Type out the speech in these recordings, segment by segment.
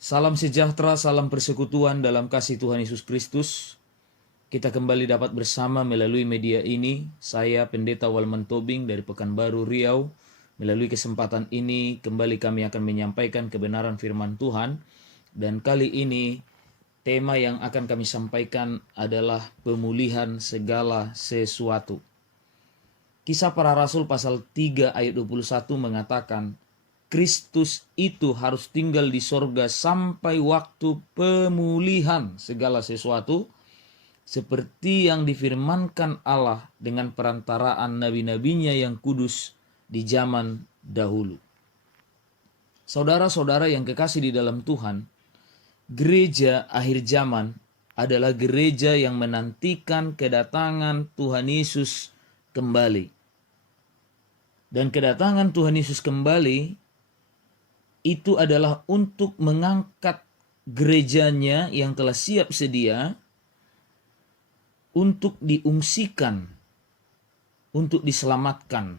Salam sejahtera, salam persekutuan dalam kasih Tuhan Yesus Kristus. Kita kembali dapat bersama melalui media ini. Saya Pendeta Walman Tobing dari Pekanbaru Riau. Melalui kesempatan ini kembali kami akan menyampaikan kebenaran firman Tuhan. Dan kali ini tema yang akan kami sampaikan adalah pemulihan segala sesuatu. Kisah Para Rasul pasal 3 ayat 21 mengatakan, Kristus itu harus tinggal di sorga sampai waktu pemulihan segala sesuatu, seperti yang difirmankan Allah dengan perantaraan nabi-nabinya yang kudus di zaman dahulu. Saudara-saudara yang kekasih di dalam Tuhan, gereja akhir zaman adalah gereja yang menantikan kedatangan Tuhan Yesus kembali. Dan kedatangan Tuhan Yesus kembali itu adalah untuk mengangkat gerejanya yang telah siap sedia untuk diungsikan, untuk diselamatkan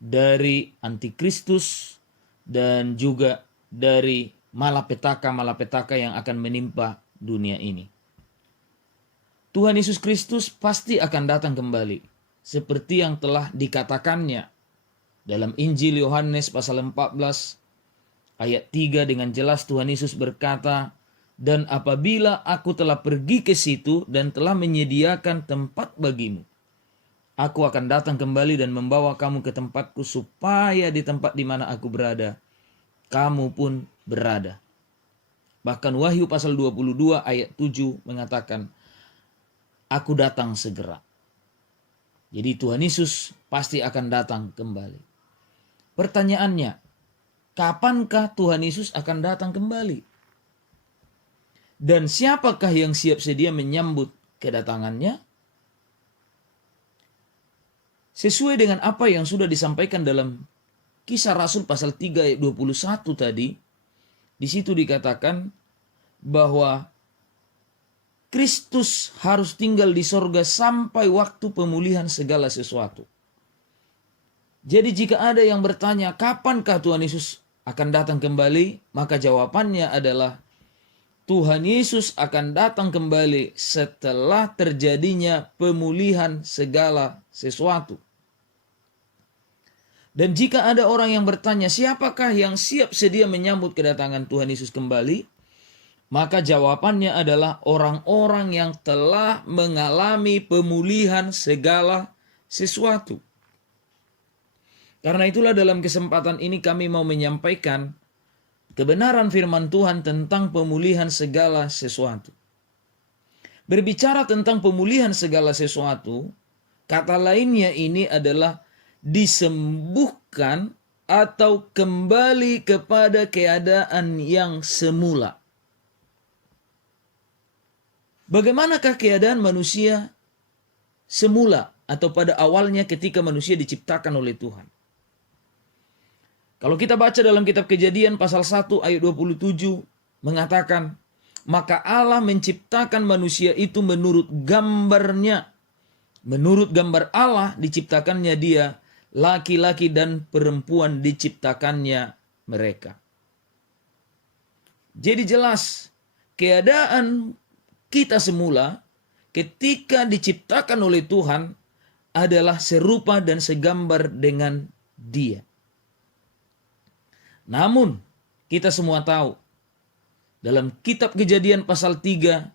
dari antikristus dan juga dari malapetaka-malapetaka yang akan menimpa dunia ini. Tuhan Yesus Kristus pasti akan datang kembali, seperti yang telah dikatakannya dalam Injil Yohanes pasal 14 ayat 3 dengan jelas Tuhan Yesus berkata, "Dan apabila aku telah pergi ke situ dan telah menyediakan tempat bagimu, aku akan datang kembali dan membawa kamu ke tempatku supaya di tempat di mana aku berada, kamu pun berada." Bahkan Wahyu pasal 22 ayat 7 mengatakan, "Aku datang segera." Jadi Tuhan Yesus pasti akan datang kembali. Pertanyaannya, kapankah Tuhan Yesus akan datang kembali? Dan siapakah yang siap sedia menyambut kedatangannya? Sesuai dengan apa yang sudah disampaikan dalam Kisah Rasul pasal 3 ayat 21 tadi, di situ dikatakan bahwa Kristus harus tinggal di sorga sampai waktu pemulihan segala sesuatu. Jadi jika ada yang bertanya, kapankah Tuhan Yesus akan datang kembali? Maka jawabannya adalah Tuhan Yesus akan datang kembali setelah terjadinya pemulihan segala sesuatu. Dan jika ada orang yang bertanya, siapakah yang siap sedia menyambut kedatangan Tuhan Yesus kembali? Maka jawabannya adalah orang-orang yang telah mengalami pemulihan segala sesuatu. Karena itulah dalam kesempatan ini kami mau menyampaikan kebenaran firman Tuhan tentang pemulihan segala sesuatu. Berbicara tentang pemulihan segala sesuatu, kata lainnya ini adalah disembuhkan atau kembali kepada keadaan yang semula. Bagaimanakah keadaan manusia semula atau pada awalnya ketika manusia diciptakan oleh Tuhan? Kalau kita baca dalam kitab Kejadian pasal 1 ayat 27 mengatakan, maka Allah menciptakan manusia itu menurut gambarnya. Menurut gambar Allah diciptakannya dia, laki-laki dan perempuan diciptakannya mereka. Jadi jelas keadaan kita semula ketika diciptakan oleh Tuhan adalah serupa dan segambar dengan Dia. Namun kita semua tahu dalam kitab Kejadian pasal 3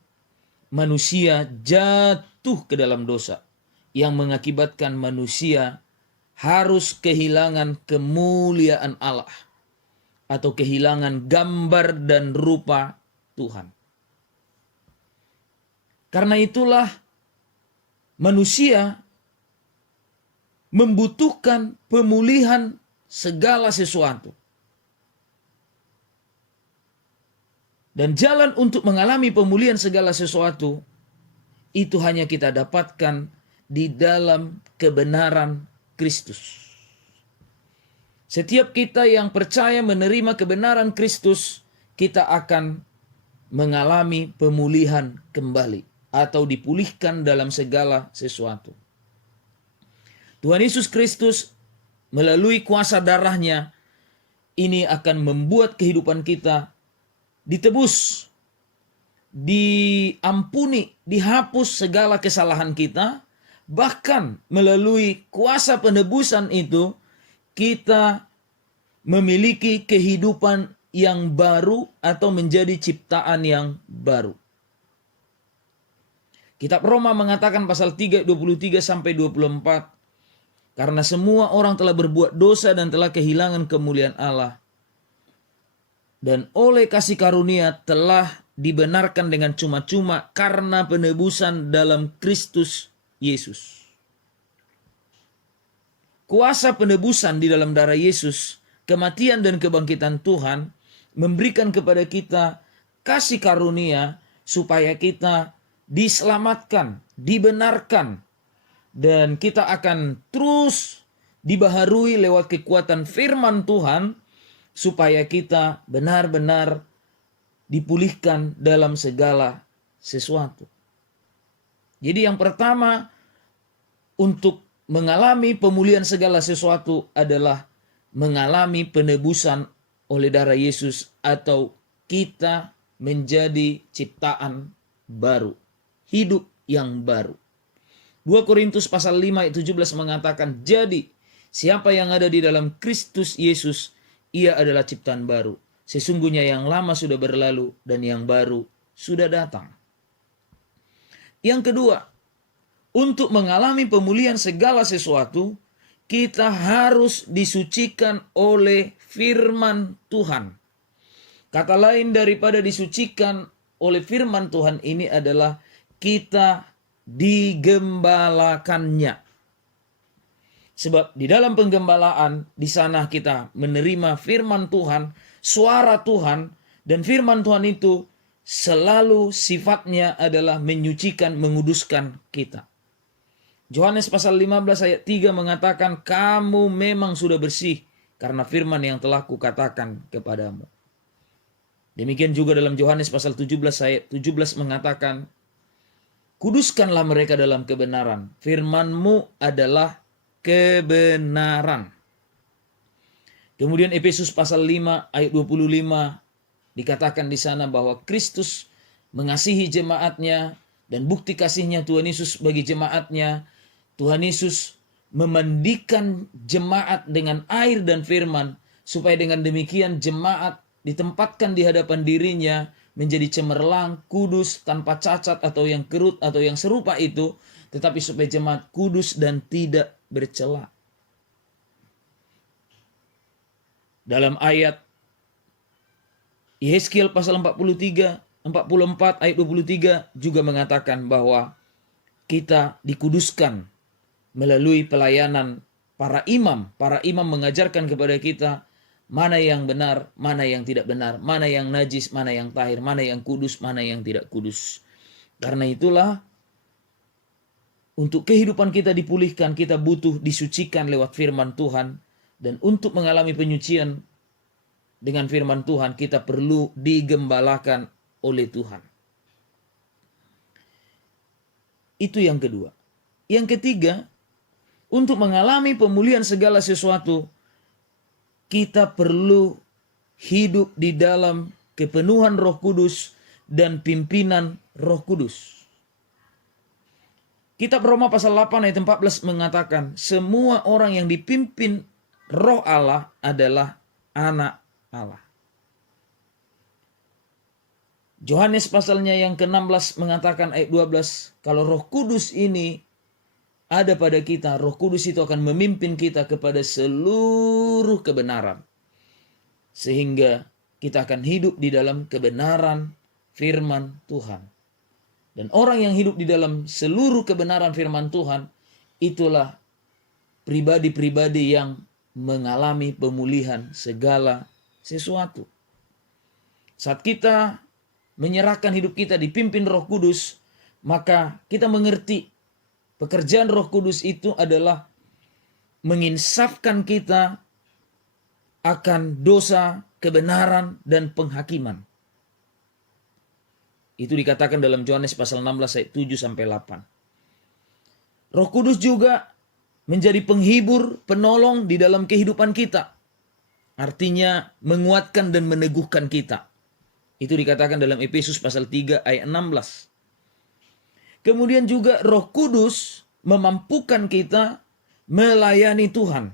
manusia jatuh ke dalam dosa yang mengakibatkan manusia harus kehilangan kemuliaan Allah atau kehilangan gambar dan rupa Tuhan. Karena itulah manusia membutuhkan pemulihan segala sesuatu. Dan jalan untuk mengalami pemulihan segala sesuatu itu hanya kita dapatkan di dalam kebenaran Kristus. Setiap kita yang percaya menerima kebenaran Kristus, kita akan mengalami pemulihan kembali atau dipulihkan dalam segala sesuatu. Tuhan Yesus Kristus melalui kuasa darahnya ini akan membuat kehidupan kita ditebus, diampuni, dihapus segala kesalahan kita. Bahkan melalui kuasa penebusan itu, kita memiliki kehidupan yang baru atau menjadi ciptaan yang baru. Kitab Roma mengatakan pasal 3, 23 sampai 24. Karena semua orang telah berbuat dosa dan telah kehilangan kemuliaan Allah. Dan oleh kasih karunia telah dibenarkan dengan cuma-cuma karena penebusan dalam Kristus Yesus. Kuasa penebusan di dalam darah Yesus, kematian dan kebangkitan Tuhan memberikan kepada kita kasih karunia supaya kita diselamatkan, dibenarkan, dan kita akan terus dibaharui lewat kekuatan firman Tuhan supaya kita benar-benar dipulihkan dalam segala sesuatu. Jadi yang pertama, untuk mengalami pemulihan segala sesuatu adalah mengalami penebusan oleh darah Yesus, atau kita menjadi ciptaan baru, hidup yang baru. 2 Korintus pasal 5 ayat 17 mengatakan, jadi siapa yang ada di dalam Kristus Yesus, ia adalah ciptaan baru. Sesungguhnya yang lama sudah berlalu dan yang baru sudah datang. Yang kedua, untuk mengalami pemulihan segala sesuatu, kita harus disucikan oleh firman Tuhan. Kata lain daripada disucikan oleh firman Tuhan ini adalah kita digembalakannya. Sebab di dalam penggembalaan, di sana kita menerima firman Tuhan, suara Tuhan, dan firman Tuhan itu selalu sifatnya adalah menyucikan, menguduskan kita. Yohanes pasal 15 ayat 3 mengatakan, kamu memang sudah bersih karena firman yang telah kukatakan kepadamu. Demikian juga dalam Yohanes pasal 17 ayat 17 mengatakan, kuduskanlah mereka dalam kebenaran, firman-Mu adalah kebenaran. Kemudian Efesus pasal 5 ayat 25 dikatakan di sana bahwa Kristus mengasihi jemaatnya, dan bukti kasihnya Tuhan Yesus bagi jemaatnya, Tuhan Yesus memandikan jemaat dengan air dan firman, supaya dengan demikian jemaat ditempatkan di hadapan dirinya menjadi cemerlang, kudus, tanpa cacat atau yang kerut atau yang serupa itu, tetapi supaya jemaat kudus dan tidak bercela. Dalam ayat Yehezkiel pasal 44 ayat 23 juga mengatakan bahwa kita dikuduskan melalui pelayanan para imam. Para imam mengajarkan kepada kita mana yang benar, mana yang tidak benar, mana yang najis, mana yang tahir, mana yang kudus, mana yang tidak kudus. Karena itulah, untuk kehidupan kita dipulihkan, kita butuh disucikan lewat firman Tuhan. Dan untuk mengalami penyucian dengan firman Tuhan, kita perlu digembalakan oleh Tuhan. Itu yang kedua. Yang ketiga, untuk mengalami pemulihan segala sesuatu, kita perlu hidup di dalam kepenuhan Roh Kudus dan pimpinan Roh Kudus. Kitab Roma pasal 8 ayat 14 mengatakan, semua orang yang dipimpin Roh Allah adalah anak Allah. Yohanes pasalnya yang ke-16 mengatakan ayat 12, kalau Roh Kudus ini ada pada kita, Roh Kudus itu akan memimpin kita kepada seluruh kebenaran. Sehingga kita akan hidup di dalam kebenaran firman Tuhan. Dan orang yang hidup di dalam seluruh kebenaran firman Tuhan, itulah pribadi-pribadi yang mengalami pemulihan segala sesuatu. Saat kita menyerahkan hidup kita dipimpin Roh Kudus, maka kita mengerti pekerjaan Roh Kudus itu adalah menginsafkan kita akan dosa, kebenaran, dan penghakiman. Itu dikatakan dalam Yohanes pasal 16 ayat 7 sampai 8. Roh Kudus juga menjadi penghibur, penolong di dalam kehidupan kita. Artinya menguatkan dan meneguhkan kita. Itu dikatakan dalam Efesus pasal 3 ayat 16. Kemudian juga Roh Kudus memampukan kita melayani Tuhan.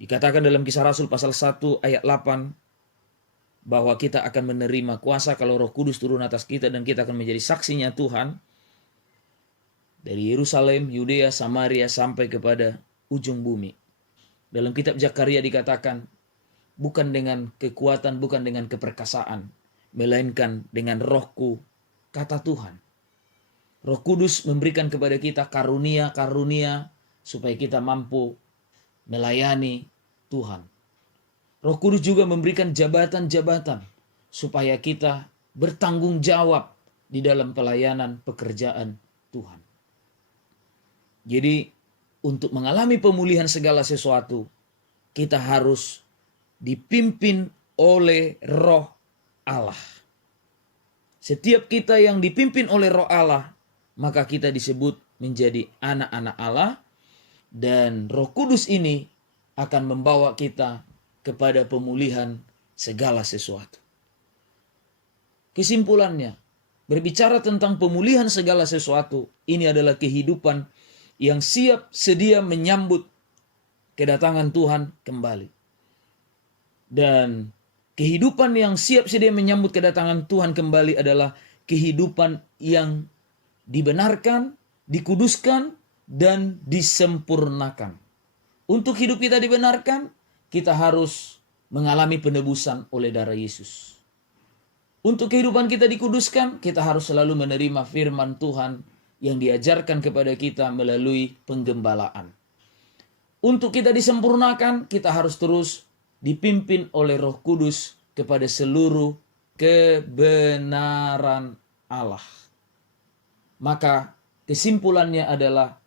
Dikatakan dalam Kisah Rasul pasal 1 ayat 8 bahwa kita akan menerima kuasa kalau Roh Kudus turun atas kita dan kita akan menjadi saksinya Tuhan dari Yerusalem, Yudea, Samaria sampai kepada ujung bumi. Dalam kitab Zakaria dikatakan bukan dengan kekuatan, bukan dengan keperkasaan, melainkan dengan Rohku, kata Tuhan. Roh Kudus memberikan kepada kita karunia-karunia supaya kita mampu melayani Tuhan. Roh Kudus juga memberikan jabatan-jabatan supaya kita bertanggung jawab di dalam pelayanan pekerjaan Tuhan. Jadi untuk mengalami pemulihan segala sesuatu, kita harus dipimpin oleh Roh Allah. Setiap kita yang dipimpin oleh Roh Allah, maka kita disebut menjadi anak-anak Allah, dan Roh Kudus ini akan membawa kita kepada pemulihan segala sesuatu. Kesimpulannya, berbicara tentang pemulihan segala sesuatu, ini adalah kehidupan yang siap sedia menyambut kedatangan Tuhan kembali. Dan kehidupan yang siap sedia menyambut kedatangan Tuhan kembali adalah kehidupan yang dibenarkan, dikuduskan, dan disempurnakan. Untuk hidup kita dibenarkan, kita harus mengalami penebusan oleh darah Yesus. Untuk kehidupan kita dikuduskan, kita harus selalu menerima firman Tuhan yang diajarkan kepada kita melalui penggembalaan. Untuk kita disempurnakan, kita harus terus dipimpin oleh Roh Kudus kepada seluruh kebenaran Allah. Maka kesimpulannya adalah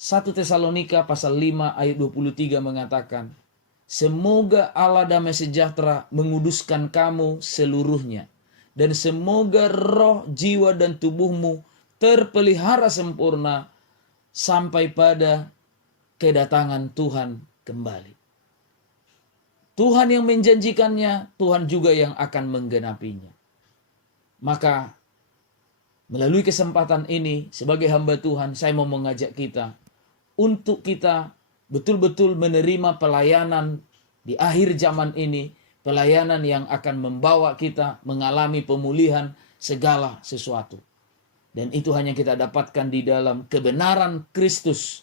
1 Tesalonika pasal 5 ayat 23 mengatakan, semoga Allah damai sejahtera menguduskan kamu seluruhnya, dan semoga roh, jiwa, dan tubuhmu terpelihara sempurna sampai pada kedatangan Tuhan kembali. Tuhan yang menjanjikannya, Tuhan juga yang akan menggenapinya. Maka melalui kesempatan ini sebagai hamba Tuhan, saya mau mengajak kita untuk kita betul-betul menerima pelayanan di akhir zaman ini, pelayanan yang akan membawa kita mengalami pemulihan segala sesuatu. Dan itu hanya kita dapatkan di dalam kebenaran Kristus.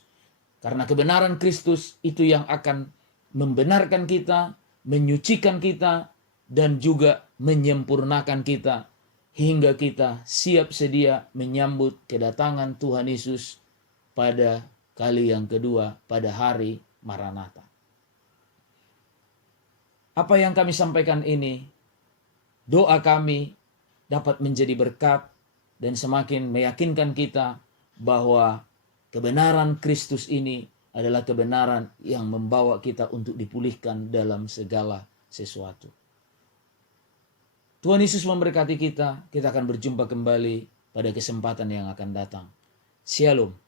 Karena kebenaran Kristus itu yang akan membenarkan kita, menyucikan kita, dan juga menyempurnakan kita hingga kita siap sedia menyambut kedatangan Tuhan Yesus pada kali yang kedua, pada hari Maranatha. Apa yang kami sampaikan ini, doa kami dapat menjadi berkat dan semakin meyakinkan kita bahwa kebenaran Kristus ini adalah kebenaran yang membawa kita untuk dipulihkan dalam segala sesuatu. Tuhan Yesus memberkati kita. Kita akan berjumpa kembali pada kesempatan yang akan datang. Shalom.